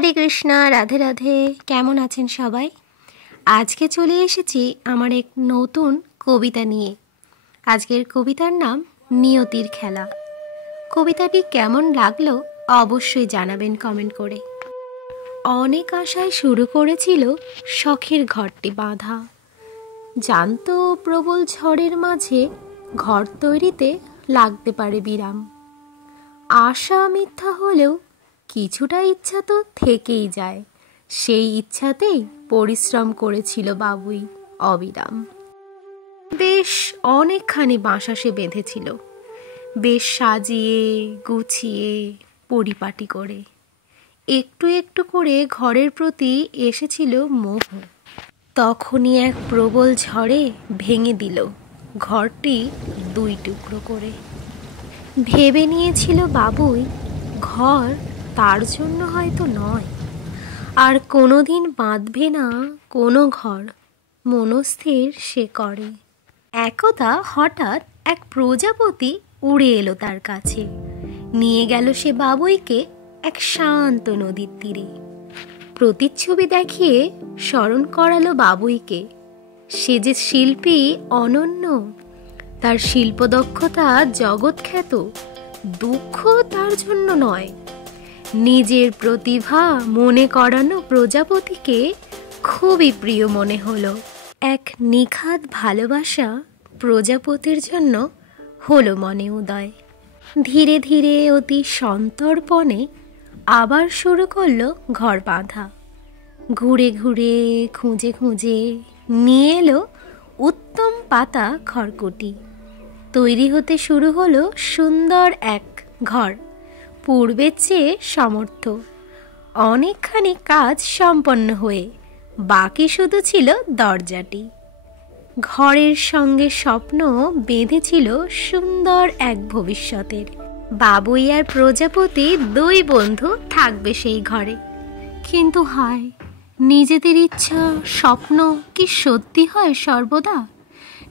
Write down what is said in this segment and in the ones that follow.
হরে কৃষ্ণা, রাধে রাধে। কেমন আছেন সবাই? আজকে চলে এসেছি আমার এক নতুন কবিতা নিয়ে। আজকের কবিতার নাম নিয়তির খেলা। কবিতাটি কেমন লাগলো অবশ্যই জানাবেন কমেন্ট করে। অনেক আশায় শুরু করেছিল শখের ঘরটি বাঁধা, জানতো প্রবল ঝড়ের মাঝে ঘর তৈরিতে লাগতে পারে বিরাম। আশা মিথ্যা হলেও কিছুটা ইচ্ছা তো থেকেই যায়, সেই ইচ্ছাতেই পরিশ্রম করেছিল বাবুই অবিরাম। বেশ অনেকখানি বাসা সে বেঁধেছিল, বেশ সাজিয়ে গুছিয়ে পরিপাটি করে। একটু একটু করে ঘরের প্রতি এসেছিল মোহ। তখনই এক প্রবল ঝড়ে ভেঙে দিল ঘরটি দুই টুকরো করে। ভেবে নিয়েছিল বাবুই ঘর তার জন্য হয়তো নয়, আর কোনোদিন বাঁধবে না কোনো ঘর, মনস্থির সে করে। একদা হঠাৎ এক প্রজাপতি উড়ে এলো তার কাছে, নিয়ে গেল সে বাবুইকে এক শান্ত নদীর তীরে। প্রতিচ্ছবি দেখিয়ে স্মরণ করালো বাবুইকে, সে যে শিল্পী অনন্য, তার শিল্পদক্ষতা জগৎখ্যাত। দুঃখ তার জন্য নয়, নিজের প্রতিভা মনে করানো প্রজাপতিকে খুবই প্রিয় মনে হলো। এক নিখাদ ভালোবাসা প্রজাপতির জন্য হলো মনে উদয়। ধীরে ধীরে অতি সন্তর্পণে আবার শুরু করলো ঘর বাঁধা। ঘুরে ঘুরে খুঁজে খুঁজে নিয়ে এলো উত্তম পাতা খড়কুটি। তৈরি হতে শুরু হলো সুন্দর এক ঘর, পূর্বের চেয়ে সমর্থ। অনেকখানি কাজ সম্পন্ন হয়ে বাকি শুধু ছিল দরজাটি। ঘরের সঙ্গে স্বপ্ন বেঁধেছিল সুন্দর এক ভবিষ্যতের। বাবুই আর প্রজাপতি দুই বন্ধু থাকবে সেই ঘরে। কিন্তু হায়, নিজেদের ইচ্ছা স্বপ্ন কি সত্যি হয় সর্বদা?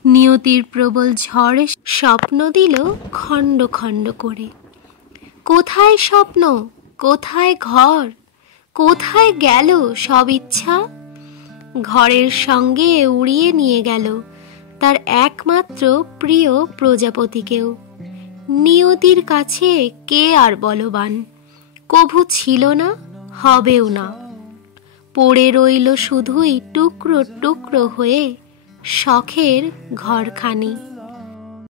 নিয়তির প্রবল ঝড়ে স্বপ্ন দিল খণ্ড খণ্ড করে। কোথায় স্বপ্ন, কোথায় ঘর, কোথায় গেল সব ইচ্ছা? ঘরের সঙ্গে উড়িয়ে নিয়ে গেল তার একমাত্র প্রিয় প্রজাপতিকেও। নিয়তির কাছে কে আর বলবান, কভু ছিল না, হবেও না। পড়ে রইল শুধুই টুকরো টুকরো হয়ে শখের ঘরখানি।